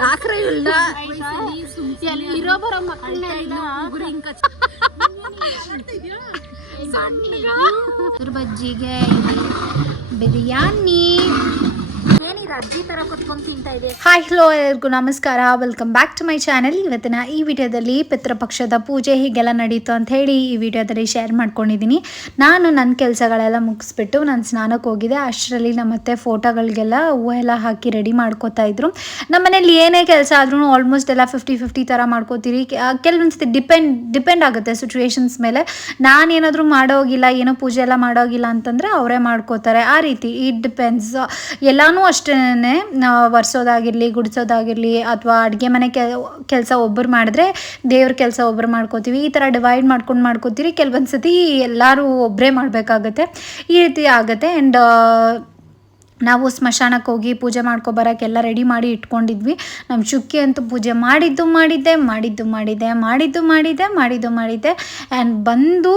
ಆಕ್ರ ಇಲ್ಲ ಇರೋ ಬರೋ ಮಕ್ಕಳನ್ನ ಬಜ್ಜಿಗೆ ಬಿರಿಯಾನಿ. ಕುತ್ಕೊಂಡ್ ಹಾಯ್ ಹಲೋ ಎಲ್ಲರಿಗೂ ನಮಸ್ಕಾರ. Welcome back to my channel ಇವತ್ತಿನ ಈ ವಿಡಿಯೋದಲ್ಲಿ ಪಿತೃಪಕ್ಷದ ಪೂಜೆ ಹೀಗೆಲ್ಲ ನಡೀತು ಅಂತ ಹೇಳಿ ಈ ವಿಡಿಯೋದಲ್ಲಿ ಶೇರ್ ಮಾಡ್ಕೊಂಡಿದ್ದೀನಿ. ನಾನು ನನ್ನ ಕೆಲಸಗಳೆಲ್ಲ ಮುಗಿಸ್ಬಿಟ್ಟು ನನ್ನ ಸ್ನಾನಕ್ಕೆ ಹೋಗಿದ್ದೆ. ಅಷ್ಟರಲ್ಲಿ ನಮ್ಮ ಅತ್ತೆ ಫೋಟೋಗಳಿಗೆಲ್ಲ ಹೂವು ಎಲ್ಲ ಹಾಕಿ ರೆಡಿ ಮಾಡ್ಕೋತಾ ಇದ್ರು. ನಮ್ಮ ಮನೇಲಿ ಏನೇ ಕೆಲಸ ಆದ್ರೂ ಆಲ್ಮೋಸ್ಟ್ ಎಲ್ಲ ಫಿಫ್ಟಿ ಫಿಫ್ಟಿ ಥರ ಮಾಡ್ಕೋತೀರಿ. ಕೆಲವೊಂದು ಸತಿ ಡಿಪೆಂಡ್ ಡಿಪೆಂಡ್ ಆಗುತ್ತೆ ಸಿಚುವೇಶನ್ಸ್ ಮೇಲೆ. ನಾನೇನಾದರೂ ಮಾಡೋಗಿಲ್ಲ, ಏನೋ ಪೂಜೆ ಎಲ್ಲ ಮಾಡೋಗಿಲ್ಲ ಅಂತಂದರೆ ಅವರೇ ಮಾಡ್ಕೋತಾರೆ. ಆ ರೀತಿ ಇಟ್ ಡಿಪೆಂಡ್ಸ್ ಎಲ್ಲನೂ ಅಷ್ಟೇ ಒರೆಸೋದಾಗಿರಲಿ, ಗುಡಿಸೋದಾಗಿರಲಿ ಅಥವಾ ಅಡುಗೆ ಮನೆ ಕೆಲಸ ಒಬ್ಬರು ಮಾಡಿದ್ರೆ ದೇವ್ರ ಕೆಲಸ ಒಬ್ಬರು ಮಾಡ್ಕೋತೀವಿ. ಈ ಥರ ಡಿವೈಡ್ ಮಾಡ್ಕೊಂಡು ಮಾಡ್ಕೋತೀರಿ. ಕೆಲವೊಂದು ಸತಿ ಎಲ್ಲರೂ ಒಬ್ಬರೇ ಮಾಡಬೇಕಾಗತ್ತೆ. ಈ ರೀತಿ ಆಗುತ್ತೆ. ಆ್ಯಂಡ್ ನಾವು ಸ್ಮಶಾನಕ್ಕೆ ಹೋಗಿ ಪೂಜೆ ಮಾಡ್ಕೊಬರೋಕ್ಕೆಲ್ಲ ರೆಡಿ ಮಾಡಿ ಇಟ್ಕೊಂಡಿದ್ವಿ. ನಮ್ಮ ಶುಕ್ಕಿ ಅಂತೂ ಪೂಜೆ ಮಾಡಿದ್ದು ಮಾಡಿದ್ದೆ ಮಾಡಿದ್ದು ಮಾಡಿದ್ದೆ ಮಾಡಿದ್ದು ಮಾಡಿದ್ದೆ ಮಾಡಿದ್ದು ಮಾಡಿದ್ದೆ. ಆ್ಯಂಡ್ ಬಂದು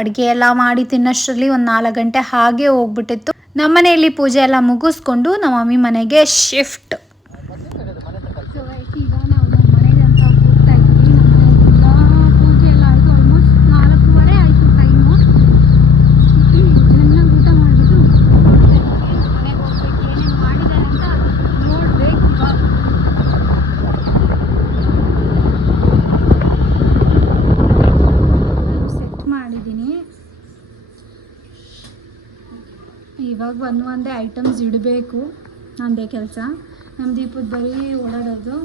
ಅಡುಗೆ ಎಲ್ಲ ಮಾಡಿ ತಿನ್ನೋಷ್ಟರಲ್ಲಿ ಒಂದು ನಾಲ್ಕು ಗಂಟೆ ಹಾಗೆ ಹೋಗ್ಬಿಟ್ಟಿತ್ತು. ನಮ್ಮ ಮನೆಯಲ್ಲಿ ಪೂಜೆ ಎಲ್ಲ ಮುಗಿಸ್ಕೊಂಡು ನಮ್ಮ ಮಮ್ಮಿ ಮನೆಗೆ ಶಿಫ್ಟ್ ಸೊ ಈಗ ನಾವು ನಮ್ಮ ಮನೆಗೆ ಅಂತ ಹೋಗ್ತಾ ಇದ್ವಿ ನಮ್ಮನೆಲ್ಲ ಪೂಜೆ ಎಲ್ಲ ಆಯಿತು ಆಲ್ಮೋಸ್ಟ್ ನಾಲ್ಕೂವರೆ ಆಯಿತು ಟೈಮು ಚೆನ್ನಾಗಿ ಊಟ ಮಾಡಿಬಿಟ್ಟು ಮನೆಗೆ ಹೋಗ್ಬೇಕು ಏನೇನು ಮಾಡಿದ್ದಾರೆ ಅಂತ ನೋಡ್ಬೇಕು ಇವಾಗ ಸೆಟ್ ಮಾಡಿದ್ದೀನಿ ಇವಾಗ ಒಂದು ಐಟಮ್ಸ್ ಇಡಬೇಕು. ನಂದೇ ಕೆಲಸ. ನಮ್ಮ ದೀಪದ ಬರೀ ಓಡಾಡೋದು.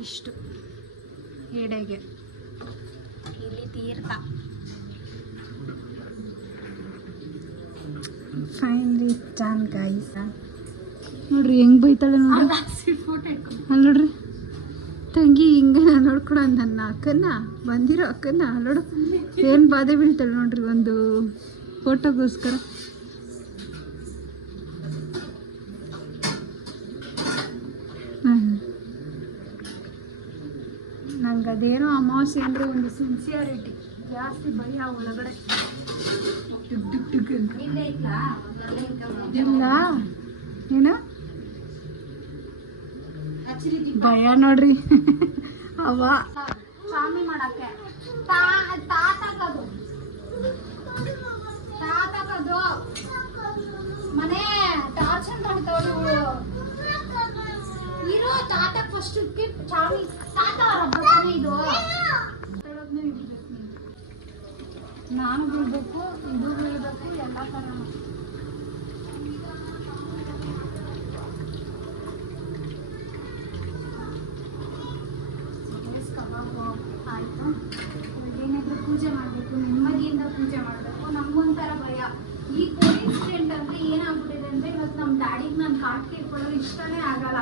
ಇಷ್ಟು. ಎಡೆಗೆ. ಇಲ್ಲಿ ತೀರ್ಥ. ಫೈನ್ಲಿ ಡನ್ ಗೈಸ್ ನೋಡ್ರಿ ಹೆಂಗ್ ಬೈತಾಳೆ ನೋಡ್ರಿ. ಅಲ್ಲಿ ನೋಡ್ರಿ. ತಂಗಿ ಹಿಂಗ ನೋಡ್ಕೊಡ ನನ್ನ ಅಕ್ಕನ್ನ ಬಂದಿರೋ ಅಕ್ಕನ ನೋಡು. ಏನು ಬಾಧೆ ಬೀಳ್ತಾಳೆ ನೋಡ್ರಿ ಒಂದು ಫೋಟೋಗೋಸ್ಕರ ನಂಗೆ ಅದೇನೋ ಅಮಾವಾಸ್ಯೆ ಅಂದ್ರೆ ಒಂದು ಸಿನ್ಸಿಯಾರಿಟಿ ಜಾಸ್ತಿ ಭಯ ಒಳಗಡೆ. ಡುಗ್ ಡುಗ್ ಡುಗ್ ಅಂತ. ಇಲ್ಲ. ಏನ? ಭಯ ನೋಡ್ರಿ. ಅವ. ಸ್ವಾಮಿ ಮಾಡಕ್ಕೆ. ಮನೆ ಟಾರ್ಚ್ ಅಂತ ಹೊಡಿತಾವ್ರಿ ಇವಳು ಇರೋ ತಾತ ಫಸ್ಟ್ ಚಾಮಿ ತಾತ ಅವ್ರ ಹಬ್ಬ ಇದು. ನೀನು. ಬೀಳ್ಬೇಕು ಇದು ಬೀಳ್ಬೇಕು ಎಲ್ಲ ಥರ ರೈಸ್ ಕಬಾಬು ಆಯಿತು ಏನಾದರೂ ಪೂಜೆ ಮಾಡಬೇಕು ನೆಮ್ಮದಿಯಿಂದ ಪೂಜೆ ಮಾಡಬೇಕು ನಮಗೊಂಥರ ಭಯ ಈ ಕೋಇನ್ಸಿಡೆಂಟ್ ಅಂದರೆ ಏನಾಗ್ಬಿಟ್ಟಿದೆ ಅಂದರೆ ಇವತ್ತು ನಮ್ಮ ಡ್ಯಾಡಿಗೆ ನಾನು ಕಾಟಿಗೆ ಇಟ್ಕೊಳ್ಳೋದು ಇಷ್ಟನೇ ಆಗಲ್ಲ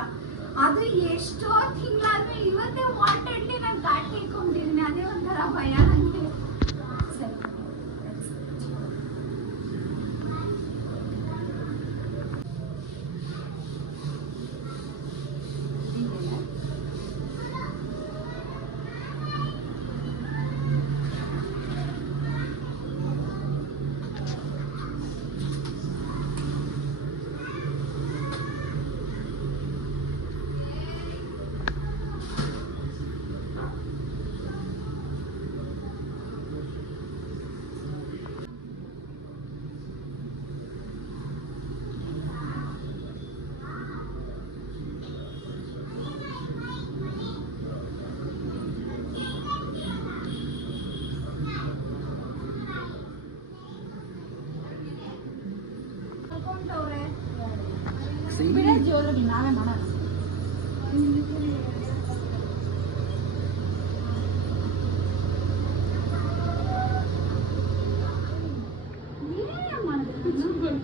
ಅದು ಎಷ್ಟೋ ತಿಂಗಳಾದ್ರೂ ಇವತ್ತೇ ವಾಂಟೆಡ್ಲಿ ನಾನು ಕಾಟಿಗೆ ಇಟ್ಕೊಂಡಿದ್ದೀನಿ ಅದೇ ಒಂಥರ ಭಯ ನನಗೆ ಸರಿ ಕರ್ಕೊಂಡವ್ರೆ ಬಿಡೇ ಜೋರಾಗಿ ನಾವೇ ಮಾಡೋಣ ಏನ್ ಮಾಡೋದು?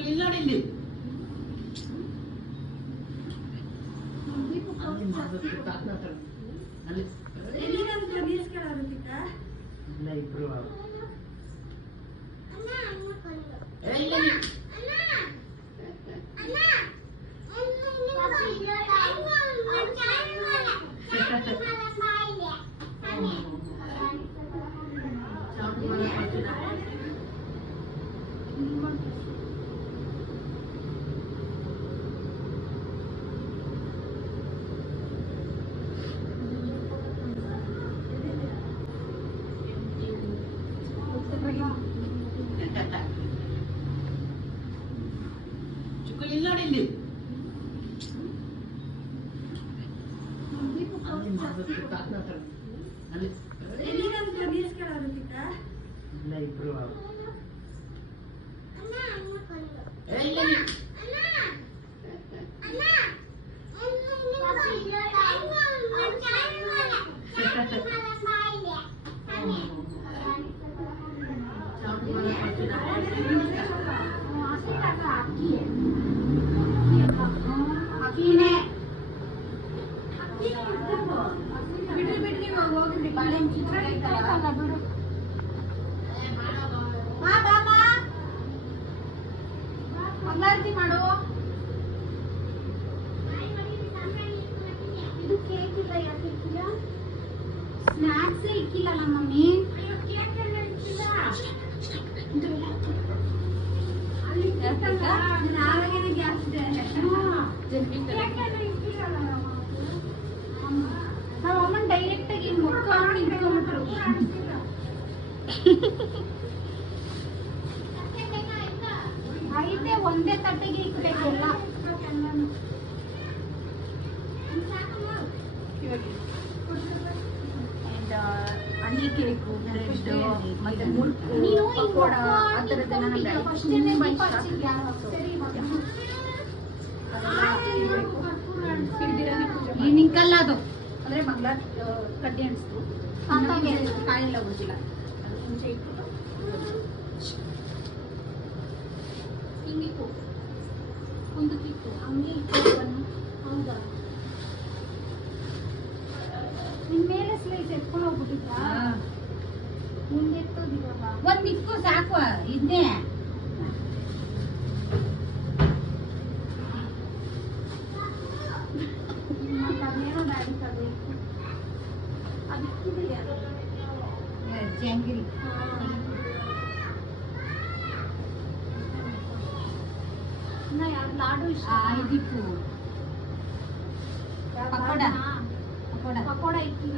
ಇಲ್ಲಿ ನೋಡಿ ಇಲ್ಲಿ ಎಲ್ಲಿಗಂತ ರೀಲ್ಸ್ ಕೇಳೋದಕ್ಕಿಂತ ಇಲ್ಲ ಇಬ್ರು ಚುಕ್ಕಲ್ ಇಲ್ಲ ನೋಡಿ ಇಲ್ಲಿ ಅಲ್ಲಿ ಮಾಡ್ಬೇಕು, ತಾತನ ಹತ್ರ. ಅಲ್ಲಿ ಎಲ್ಲಿಗಂತ ರೀಲ್ಸ್ ಕೇಳೋದಕ್ಕಿಂತ ಇಲ್ಲ ಇಬ್ರು ಏ, ಇಲ್ಲ ಇಲ್ಲಿ. ಅಕ್ಕಿನೇ ಬಿಡ್ರಿ ಬಿಡ್ರಿ ಇವಾಗ ಹೋಗ್ರಿ ಬಾಳೆಹಣ್ಣು ಚಿತ್ರ ಐತಲ್ಲ ಬಿಡು ಬಾ ಬಾ ಬಾ ಮಂಗಳಾರತಿ ಮಾಡು ಇದು ಕೇಕ್ ಇಲ್ಲ ಯಾಕೆ ಇಕ್ಕಿಲ್ಲ ಸ್ನ್ಯಾಕ್ಸ್ ಇಕ್ಕಿಲ್ಲಲ್ಲ ಮಮ್ಮಿ ಕೇಕ್ ಎಲ್ಲ ಇಕ್ಕಿಲ್ಲ ಅಲ್ಲಿ ಇಕ್ಕಲ್ಲ. ನಾಳೆಗೇನೆ ಗ್ಯಾಸ್ ಇದೆ ನಿಂತ್ಕೊಂಡ್ಬಿಟ್ರು ಐತೆ ಒಂದೇ ತಟ್ಟೆಗೆ ಇಕ್ಬೇಕೆಲ್ಲ ಹನಿ ಕೇಕು ಬ್ರೆಡ್ ಮತ್ತೆ ಮುಳ್ಕು ನೀನು ಪಕೋಡ ಆ ಥರದ್ದೆಲ್ಲ ನಮ್ಗೆ ತುಂಬಾ ಇಷ್ಟ ಈ ನಿಂಕಲ್ಲ ಅದು ಅಂದ್ರೆ ಮಂಗಳ ಕಡ್ಡಿ ಅನಿಸ್ತು ಗೊತ್ತಿಲ್ಲ ಅದು ಮುಂಚೆ ಇಟ್ಬಿಟ್ಟು ಹಿಂಗಿತ್ತು ಒಂದು ಕಿತ್ತು. ಹಂಗೆ ಇಟ್ಟು ಹೌದಾ? ನಿನ್ ಮೇಲೆ ಸ್ಲೈಸ್ ಎತ್ಕೊಂಡು ಹೋಗ್ಬಿಟ್ಟಿದ್ರಾ ಮುಂದೆ ಎತ್ತೋದಿರಲ್ಲ ಒಂದ್ ಮಿಕ್ಕು ಸಾಕು ಇದನ್ನೇ ಮತ್ತೆ ಅದೇನೋ ಡ್ಯಾಡಿ ತರಬೇಕು ಅದು ಇಕ್ಕಿದೆಯಾ ಜಂಗಿರಿ ಲಾಡು ಪಕೋಡ. ಹಾ, ಪಕೋಡ. ಪಕೋಡ ಇಕ್ಕಿ.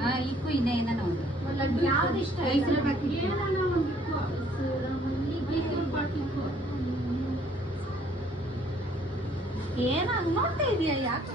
ಇದೆ ಏನೋ ಒಂದು ಲಡ್ಡು ಯಾವ್ದು ಇಷ್ಟ ಮೈಸೂರು ಪಾಕ್ ಇಕ್ಕು. ಏನೋ ಒಂದು ಇಕ್ಕು. ಮೈಸೂರು ಪಾಕ್ ಇಕ್ಕು. ಏನ ನೋಡ್ತಾ ಇದೀಯ? ಯಾಕೆ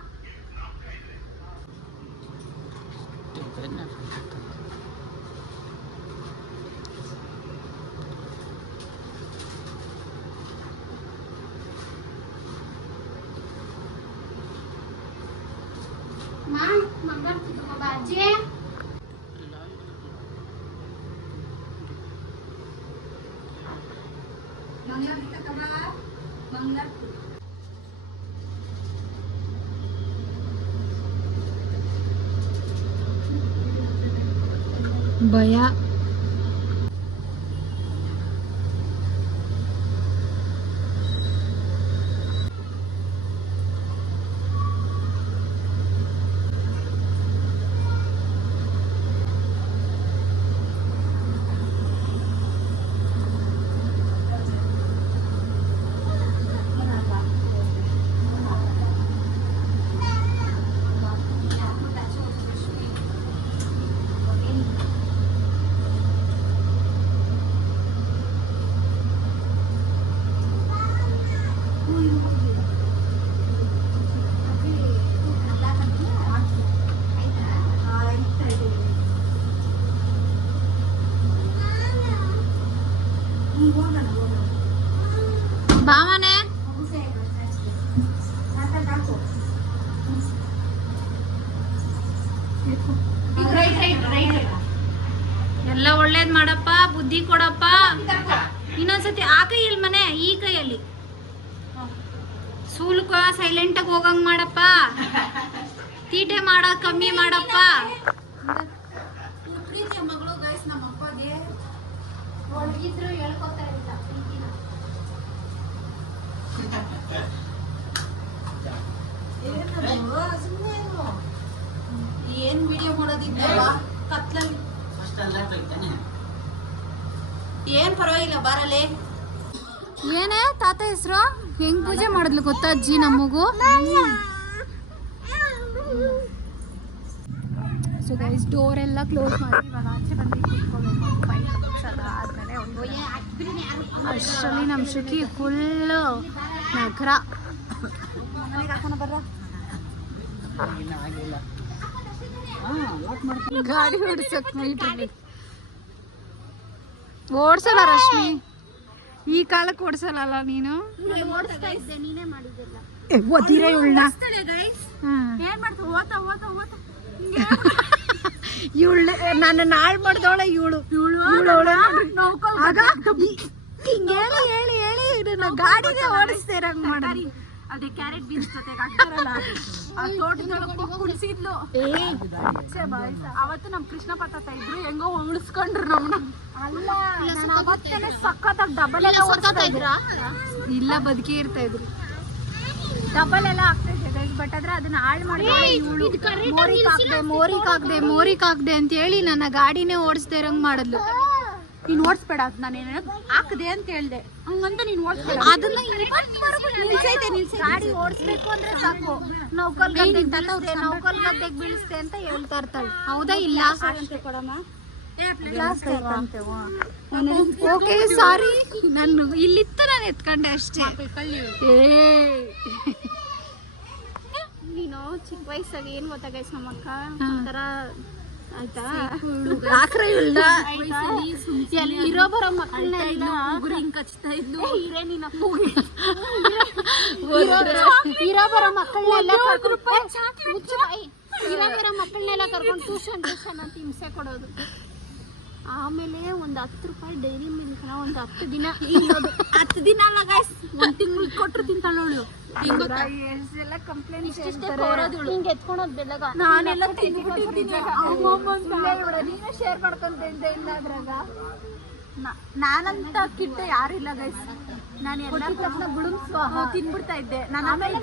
Öyle mi? ಭಯ ಎಲ್ಲ ಒಳ್ಳೇದ್ ಮಾಡಪ್ಪ, ಬುದ್ಧಿ ಕೊಡಪ್ಪ. ಇನ್ನೊಂದ್ಸತಿ ಆ ಕೈಯಲ್ಲಿ ಮನೆ, ಈ ಕೈಯಲ್ಲಿ. ಸೂಲ್ಕ ಸೈಲೆಂಟ್ ಆಗಿ ಹೋಗಂಗ್ ಮಾಡಪ್ಪ. ತೀಟೆ ಮಾಡ, ಕಮ್ಮಿ ಮಾಡಪ್ಪ. ಏನ್ ವಿಡಿಯೋ ಮಾಡೋದಿದ್ದಲ್ಲ ಕತ್ಲಲ್ಲಿ ಅಷ್ಟೆಲ್ಲ ಏನ್ ಪರವಾಗಿಲ್ಲ ಬಾರಲ್ಲಿ ಏನೇ ತಾತ ಹೆಸರು? ಹೆಂಗ್ ಪೂಜೆ ಮಾಡಿದ್ಲು ಗೊತ್ತಾ ಅಜ್ಜಿ ನಮಗೂ? ಸೊ ಗೈಸ್ ಡೋರ್ ಎಲ್ಲ ಕ್ಲೋಸ್ ಮಾಡಿ ಇವಾಗ ಆಚೆ ಬಂದು ಕುತ್ಕೋಬೇಕು ಫೈವ್ ಮಿನಿಟ್ಸ್ ಅದಾದ್ಮೇಲೆ ಒಂದು ಅಷ್ಟರಲ್ಲಿ ನಮ್ಮ ಶುಕಿ ಫುಲ್ ನಗರ. ಮಾಡ್ಕೊಂಡು ಗಾಡಿ ಓಡಿಸಕ್ ಓಡಿಸಲ್ಲ ರಶ್ಮಿ? ಈ ಕಾಲಕ್ಕೆ ಓಡಿಸಲ್ಲ ನೀನು? ಓದಿರ ಇವಳನ್ನ? ಇವಳು ನನ್ನ ನಾಳ್ ಮಾಡ್ದವಳೆ ಇವಳು. ಆಗ ಈ- ಹಿಂಗ್ ಹೇಳಿ ಹೇಳಿ ಗಾಡಿಗೆ ಓಡಿಸ್ತೇರಂಗ್ ಮಾಡಿ ಅದೇ ಕ್ಯಾರೆಟ್ ಬೀನ್ಸ್ ಜೊತೆಗೆ ಹಾಕ್ತಾರಲ್ಲ ಆ ತೋಟದೊಳಗೆ ಕುಣಿಸಿದ್ಲು ಅವತ್ತು ನಮ್ ಕೃಷ್ಣ ಪತ್ತಾತ ಇದ್ರು ಹೆಂಗೋ ಉಳಿಸ್ಕೊಂಡ್ರು ನಮ್ನ. ಅಲ್ಲ ನಾನು ಅವತ್ತೇನೆ ಸಖತ್ತಾಗಿ ಡಬಲ್ ಎಲ್ಲ ಓಡಿಸ್ತಾ ಇದ್ರ. ಇಲ್ಲ ಬದುಕಿ ಇರ್ತಾ ಇದ್ರು. ಡಬಲ್ ಎಲ್ಲ ಆಗ್ತಾ ಇದೆ ಬಟ್ ಆದ್ರೆ ಅದನ್ನ ಹಾಳು ಮಾಡಿದ್ರೆ ಇವಳು. ಮೋರಿಕ್ ಹಾಕ್ದೆ ಮೋರಿಕ್ ಹಾಕ್ದೆ ಮೋರಿಕ್ ಹಾಕ್ದೆ ಅಂತ ಹೇಳಿ ನನ್ನ ಗಾಡಿನೇ ಓಡಿಸ್ದೆ ಇರಂಗ್ ಮಾಡಿದ್ಲು. ನೀನ್ ಓಡಿಸ್ಬೇಡ ಅಂತ ನಾನು ಹಾಕದೆ ಅಂತ ಹೇಳ್ದೆ. ಹಂಗಂತ ನೀನ್ ಓಡಿಸ್ಬೇಡ ಅದನ್ನ ನಿಲ್ಸೈತೆ, ನಿಲ್ಸೈತೆ. ಗಾಡಿ ಓಡಿಸ್ಬೇಕು ಅಂದ್ರೆ ಸಾಕು. ನೌಕಲ್ ಗದ್ದೆಗೆ ಬೀಳಿಸ್ತೆ ನೌಕಲ್ ಗದ್ದೆಗೆ ಬೀಳಿಸ್ತೆ ಅಂತ ಹೇಳ್ತಾ ಇರ್ತಾಳೆ. ಹೌದಾ? ಇಲ್ಲ. ಕೊಡಮ್ಮ. ಓಕೆ ಸಾರಿ ನಾನು ಇಲ್ಲಿತ್ತು ನಾನು ಎತ್ಕೊಂಡೆ ಅಷ್ಟೇ. ನೀನು ಚಿಕ್ಕ ವಯಸ್ಸಾಗಿ ಏನ್ ಗೊತ್ತಾಗೈಸ್ ನಮ್ಮಕ್ಕ? ನಮ್ಮ ಒಂಥರ ಆಯ್ತಾ? ಆಕ್ರ ಇಳ್ದ ಇರೋ ಬರೋ ಮಕ್ಕಳನ್ನೆಲ್ಲ ಉಗುರು ಹಿಂಗ್ ಕಚ್ತಾ ಇದ್ಲು. ಹಿರೇ ನಿನ್ನ ಇರೋ ಬರೋ ಮಕ್ಕಳನ್ನೆಲ್ಲ ಇರೋ ಬರೋ ಮಕ್ಕಳನ್ನೆಲ್ಲ ಕರ್ಕೊಂಡು ಟ್ಯೂಷನ್ ಟ್ಯೂಷನ್ ಅಂತ ಹಿಂಸೆ ಕೊಡೋದು. ಆಮೇಲೆ ಒಂದ್ ಹತ್ತು ರೂಪಾಯಿ ಡೈರಿ ಮಿಲ್ಕ್ ಒಂದು ಹತ್ತು ದಿನ ಹತ್ತು ದಿನ ಅಲ್ಲ ಗಾಯ್ಸ್ ಒಂದ್ ತಿಂಗಳು ಕೊಟ್ರು ತಿಂತಾಳವಳು ನಾನೆಲ್ಲ ನೀನೇ ಶೇರ್ ಮಾಡ್ಕೊಂತ ನಾನಂತ ಕಿಟ್ಟ ಯಾರಿಲ್ಲ ಗೈಸ್ ನಾನು ಎಲ್ಲ ಹ್ಮ್, ತಿನ್ಬಿಡ್ತಾ ಇದ್ದೆ. ನಾನು ಆಮೇಲೆ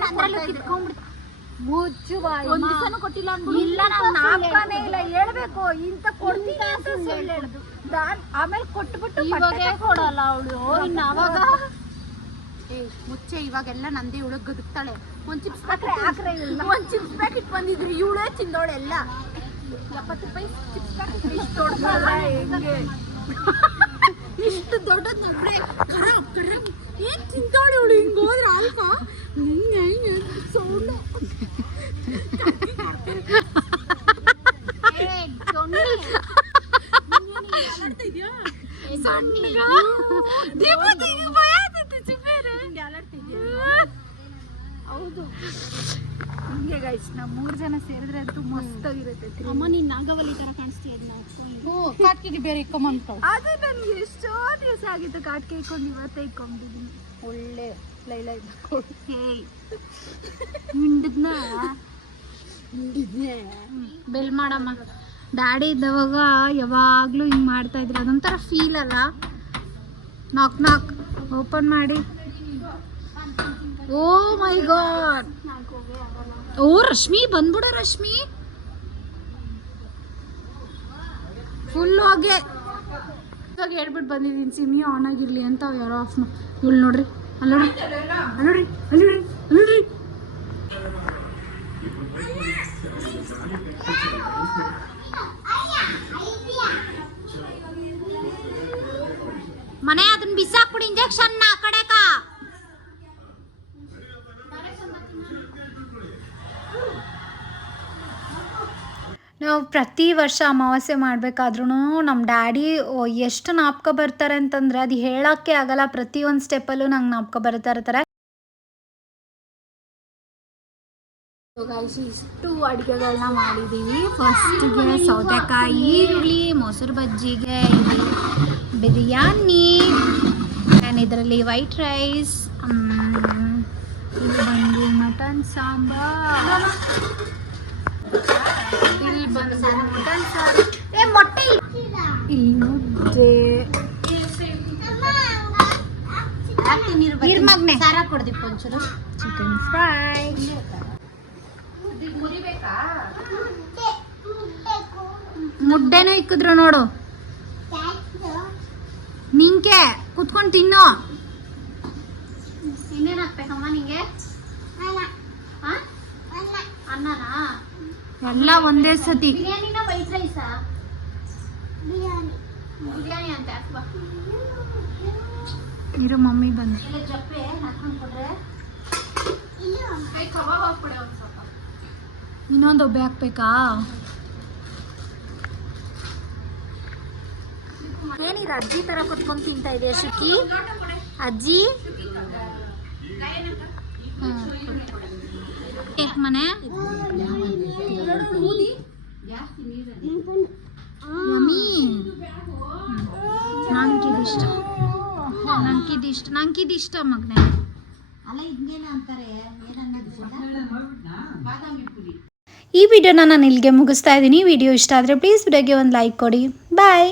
ಮುಚ್ಚು ಒಂದ್ ದಿವಸನೂ ಕೊಟ್ಟಿಲ್ಲ ಅನ್ಬಿಟ್ಟು ಇಲ್ಲ ನಾವು ನಾಲ್ಕನೇ ಇಲ್ಲ ಹೇಳ್ಬೇಕು. ಇಂತ ಕೊಡ್ತೀನಿ ಅಂತ ಸುಳ್ಳು ಹೇಳುದು. ಆಮೇಲೆ ಕೊಟ್ಬಿಟ್ಟು ಇವಾಗೆ ಕೊಡಲ್ಲ ಅವಳು? ಇನ್ನು ಅವಾಗ ಮುಚ್ಚೆ ಇವಾಗೆಲ್ಲ ನಂದೇ ಇವಳು ಗದುಕ್ತಾಳೆ. ಒಂದ್ ಚಿಪ್ಸ್ ಪ್ಯಾಕೆಟ್ ಒಂದ್ ಚಿಪ್ಸ್ ಪ್ಯಾಕೆಟ್ ಬಂದಿದ್ರು ಇವಳೇ ತಿಂದೋಳೆ ಎಲ್ಲ. ಎಪ್ಪತ್ತು ರೂಪಾಯಿ ಚಿಪ್ಸ್ ಪ್ಯಾಕೆಟ್ ಇಷ್ಟು ಇಷ್ಟು ದೊಡ್ಡದ್ ನೋಡ್ರೆ ಖರಾಬ್ ಖರಾಬ್. ಏನ್ ತಿಂತಾಳೆ ಇವಳು? ಹಿಂಗ್ ಹೋದ್ರೆ ಅಲ್ಪ ಹಿಂಗೆ ಹಿಂಗೆ ಸೌಂಡ್ ಹೌದು ಹಿಂಗೆ ಗೈಸ್ ನಾವು ಮೂರ್ ಜನ ಸೇರಿದ್ರೆ ಅಂತೂ ಮಸ್ತಾಗಿರುತ್ತೆ ಅಮ್ಮ ನೀನ್ ನಾಗವಲ್ಲಿ ತರ ಕಾಣಿಸ್ತೀಯ ನಾವು ಕಾಟ್ಕಿಗೆ ಬೇರೆ ಇಕ್ಕೊಂಬಂತ. ಅದು ನನ್ಗೆ ಎಷ್ಟೋ ದಿವಸ ಆಗಿತ್ತು ಕಾಟ್ಕೆ ಇಕ್ಕೊಂಡು ಇವತ್ತೇ ಇಕ್ಕೊಂಡಿದ್ದೀನಿ ಒಳ್ಳೆ ಲೈಲ ಮಿಂಡದ್ನ ಬೆಲ್ ಮಾಡಮ್ಮ. ಡ್ಯಾಡಿ ಇದ್ದವಾಗ ಯಾವಾಗಲೂ ಹಿಂಗೆ ಮಾಡ್ತಾ ಇದ್ರು. ಅದೊಂಥರ ಫೀಲ್ ಅಲ್ಲ. ನಾಕ್ ನಾಕ್ ಓಪನ್ ಮಾಡಿ. Oh my god oh Rashmi ಬಂದ್ಬಿಡ ರಶ್ಮಿ. ಫುಲ್ ಹೋಗಿ ಇವಾಗ ಹೇಳ್ಬಿಟ್ಟು ಬಂದಿದ್ದೀನಿ. ಸಿಮಿ ಆನ್ ಆಗಿರಲಿ ಅಂತ ಯಾರೋ ಆಫ್ ಇವಳು ನೋಡ್ರಿ. ಅಲ್ಲೋಡ್ರಿ ಅಲ್ಲೋಡ್ರಿ ಅಲ್ಲ ನೋಡ್ರಿ ಅಲ್ಲ ನೋಡ್ರಿ ಮನೆ ಅದನ್ನ ಬಿಸಾಕ್ಬಿಡಿ ಇಂಜೆಕ್ಷನ್ ಆ ಕಡೆಕ ನಾವು ಪ್ರತಿ ವರ್ಷ ಅಮಾವಾಸ್ಯೆ ಮಾಡಬೇಕಾದ್ರೂ ನಮ್ಮ ಡ್ಯಾಡಿ ಎಷ್ಟು ನಾಪ್ಕ ಬರ್ತಾರೆ ಅಂತಂದರೆ ಅದು ಹೇಳೋಕ್ಕೆ ಆಗಲ್ಲ. ಪ್ರತಿಯೊಂದು ಸ್ಟೆಪ್ಪಲ್ಲೂ ನಂಗೆ ನಾಪ್ಕ ಬರ್ತಾ ಇರ್ತಾರೆ. ಇಷ್ಟು ಅಡುಗೆಗಳನ್ನ ಮಾಡಿದ್ದೀವಿ ಫಸ್ಟಿಗೆ ಸೌತೆಕಾಯಿ ಈರುಳ್ಳಿ ಮೊಸರು ಬಜ್ಜಿಗೆ ಬಿರಿಯಾನಿ ಆ್ಯಂಡ್ ಇದರಲ್ಲಿ ವೈಟ್ ರೈಸ್ ಇದು ಬಂದು ಮಟನ್, ಸಾಂಬಾರ್. ಇಲ್ಲಿ ಬಂದು ಮಟನ್ ಸಾರು. ಏ ಮೊಟ್ಟೆ. ಇಲ್ಲ. ಇಲ್ಲಿ ಮುದ್ದೆ ನಿರ್ಮಗ್ನೆ ಖಾರ ಕೊಡ್ದಿಪ್ಪ ಒಂಚೂರು. ಚಿಕನ್ ಫ್ರೈ ಮುದ್ದೆನೂ ಇಕ್ಕಿದ್ರು ನೋಡು. ನಿಂಕೆ ಕುತ್ಕೊಂಡು ತಿನ್ನು. ಇನ್ನೇನ್ ಹಾಕ್ಬೇಕಮ್ಮ ನಿಂಗೆ? ಹಾ? ಅನ್ನನಾ? ಎಲ್ಲ ಒಂದೇ ಸತಿ. ಬಿರಿಯಾನಿನ ವೈಟ್ ರೈಸಾ? ಬಿರಿಯಾನಿ. ಅಂತ ಹಾಕ್ಬಾ ಇರು ಮಮ್ಮಿ ಬಂದು. ಜಪ್ಪೆ ಹಾಕೊಂಡ್ ಕೊಡ್ರೆ ಇನ್ನೊಂದು ಒಬ್ಬೆ ಹಾಕ್ಬೇಕಾ? ಏನಿದು ಅಜ್ಜಿ ತರ ಕುತ್ಕೊಂಡ್ ತಿಂತಾ ಇದೆಯಾ ಶುಕಿ? ಅಜ್ಜಿ? ಕೇಕ್ ಮನೆ? ನಂಗಿದಿಷ್ಟ ನಂಗಿದಿಷ್ಟ ನಂಗಿದಿಷ್ಟ ಮಗನೆ. ಅಲ್ಲ ಇದ್ನೇನ ಅಂತಾರೆ? ಈ ವಿಡಿಯೋನ ನಾನು ಇಲ್ಲಿಗೆ ಮುಗಿಸ್ತಾ ಇದ್ದೀನಿ. ವಿಡಿಯೋ ಇಷ್ಟ ಆದರೆ ಪ್ಲೀಸ್ ವಿಡಿಯೋಗೆ ಒಂದು ಲೈಕ್ ಕೊಡಿ. ಬಾಯ್